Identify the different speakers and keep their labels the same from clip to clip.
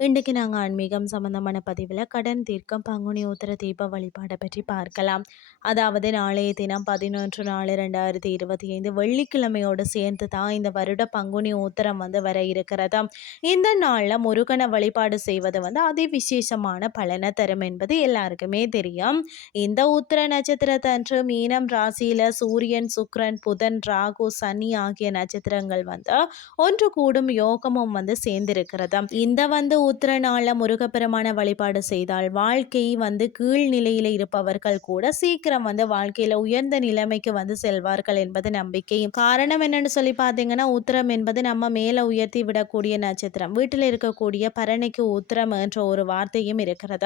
Speaker 1: இன்றைக்கு நாங்கள் ஆன்மீகம் சம்பந்தமான பதிவில் கடன் தீர்க்கம் பங்குனி உத்தர தீப வழிபாடை பற்றி பார்க்கலாம். அதாவது நாளைய தினம் பதினொன்று நாலு ரெண்டாயிரத்தி இருபத்தி ஐந்து வெள்ளிக்கிழமையோடு சேர்ந்து தான் இந்த வருட பங்குனி உத்தரம் வந்து வர இருக்கிறது இந்த நாளில் முருகனை வழிபாடு செய்வது வந்து அதி விசேஷமான பலனை தரும் என்பது எல்லாருக்குமே தெரியும். இந்த உத்தர நட்சத்திரத்தன்று மீனம் ராசியில் சூரியன் சுக்ரன் புதன் ராகு சனி ஆகிய நட்சத்திரங்கள் வந்து ஒன்று கூடும் யோகமும் வந்து சேர்ந்திருக்கிறது இந்த வந்து உத்திர நாளில் முருகப்பெருமான வழிபாடு செய்தால் வாழ்க்கை வந்து கீழ்நிலையில் இருப்பவர்கள் கூட சீக்கிரம் வந்து வாழ்க்கையில் உயர்ந்த நிலைமைக்கு வந்து செல்வார்கள் என்பது நம்பிக்கை காரணம் என்னன்னு சொல்லி பார்த்தீங்கன்னா உத்திரம் என்பது நம்ம மேலே உயர்த்தி விடக்கூடிய நட்சத்திரம். வீட்டில் இருக்கக்கூடிய பரணிக்கு உத்திரம் என்ற ஒரு வார்த்தையும் இருக்கிறது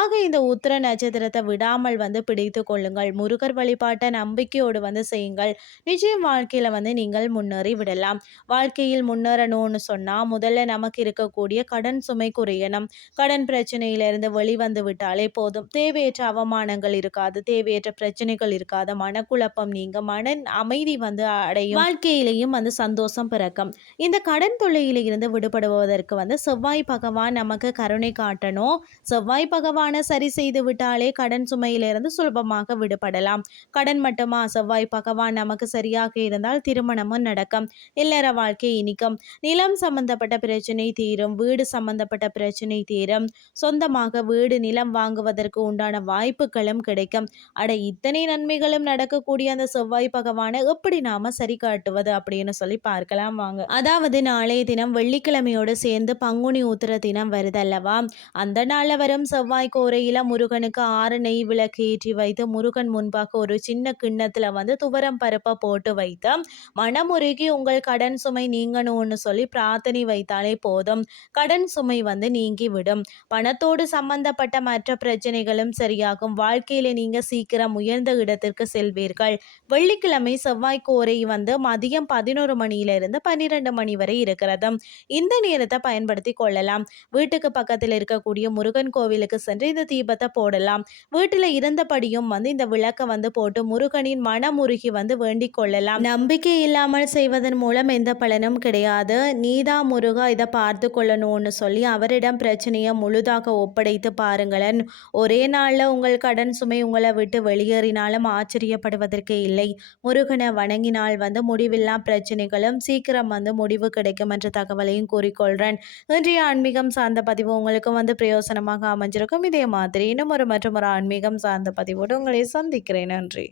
Speaker 1: ஆக இந்த உத்திர நட்சத்திரத்தை விடாமல் வந்து பிடித்து கொள்ளுங்கள். முருகர் வழிபாட்டை நம்பிக்கையோடு வந்து செய்யுங்கள். நிச்சயம் வாழ்க்கையில் வந்து நீங்கள் முன்னேறி விடலாம். வாழ்க்கையில் முன்னேறணும்னு சொன்னால் முதல்ல நமக்கு இருக்கக்கூடிய கடன் சுமை சுமை குறையணும். கடன் பிரச்சனையிலிருந்து வெளிவந்து விட்டாலே போதும். தேவையற்ற அவமானங்கள் இருக்காது. தேவையற்ற பிரச்சனைகள் இருக்காது. மனக்குழப்பம் நீங்க மன அமைதி வந்து அடையும். வாழ்க்கையிலையும் வந்து சந்தோஷம் பிறக்கும். இந்த கடன் தொல்லையில இருந்து விடுபடுவதற்கு வந்து செவ்வாய் பகவான் நமக்கு கருணை காட்டணும். செவ்வாய் பகவானை சரி செய்து விட்டாலே கடன் சுமையிலிருந்து சுலபமாக விடுபடலாம். கடன் மட்டுமா? செவ்வாய் பகவான் நமக்கு சரியாக இருந்தால் திருமணமும் நடக்கும். இல்லற வாழ்க்கை இனிக்கும். நிலம் சம்பந்தப்பட்ட பிரச்சனை தீரும். வீடு சம்பந்த ஏற்பட்ட பிரச்சனை தீரம். சொந்தமாக வீடு நிலம் வாங்குவதற்கு உண்டான வாய்ப்புகளும் கிடைக்கும். அட இத்தனை நன்மைகளும் நடக்கக்கூடிய அந்த செவ்வாய் பகவானை எப்படி நாம சரி காட்டுவது அப்படின்னு சொல்லி பார்க்கலாம் வாங்க. அதாவது நாளைய தினம் வெள்ளிக்கிழமையோடு சேர்ந்து பங்குனி உத்திர தினம் வருது அல்லவா அந்த நாளில் வரும் செவ்வாய் கோரையில முருகனுக்கு ஆறு நெய் விளக்கு ஏற்றி வைத்து முருகன் முன்பாக ஒரு சின்ன கிண்ணத்துல வந்து துவரம் பருப்பை போட்டு வைத்து மனமுருகி உங்கள் கடன் சுமை நீங்கணும்னு சொல்லி பிரார்த்தனை வைத்தாலே போதும். கடன் சுமை பிரச்சனை வந்து நீங்கிவிடும். பணத்தோடு சம்பந்தப்பட்ட மற்ற பிரச்சனைகளும் சரியாகும். வாழ்க்கையில நீங்க சீக்கிரம் உயர்ந்த இடத்திற்கு செல்வீர்கள். வெள்ளிக்கிழமை செவ்வாய் கோரை வந்து மதியம் பதினோரு மணியிலிருந்து பன்னிரண்டு மணி வரை இருக்கிறது. இந்த நேரத்தை பயன்படுத்தி கொள்ளலாம். வீட்டுக்கு பக்கத்தில் இருக்கக்கூடிய முருகன் கோவிலுக்கு சென்று இந்த தீபத்தை போடலாம். வீட்டில் இருந்தபடியும் வந்து இந்த விளக்கை வந்து போட்டு முருகனின் மனமுருகி வந்து வேண்டிக் கொள்ளலாம். நம்பிக்கை இல்லாமல் செய்வதன் மூலம் எந்த பலனும் கிடையாது. நீதா முருகா இதை பார்த்து கொள்ளணும்னு சொல்லி அவரிடம் பிரச்சனையை முழுதாக ஒப்படைத்து பாருங்களேன். ஒரே நாளில் உங்கள் கடன் சுமை உங்களை விட்டு வெளியேறினாலும் ஆச்சரியப்படுவதற்கு இல்லை. முருகனை வணங்கினால் வந்து முடிவில்லா பிரச்சனைகளும் சீக்கிரம் வந்து முடிவு கிடைக்கும் என்ற தகவலையும் கூறிக்கொள்கிறேன் இன்றைய ஆன்மீகம் சார்ந்த பதிவு உங்களுக்கு வந்து பிரயோசனமாக அமைஞ்சிருக்கும். இதே மாதிரி இன்னும் ஒரு மற்றும் ஒரு ஆன்மீகம் சார்ந்த பதிவோடு உங்களை சந்திக்கிறேன். நன்றி.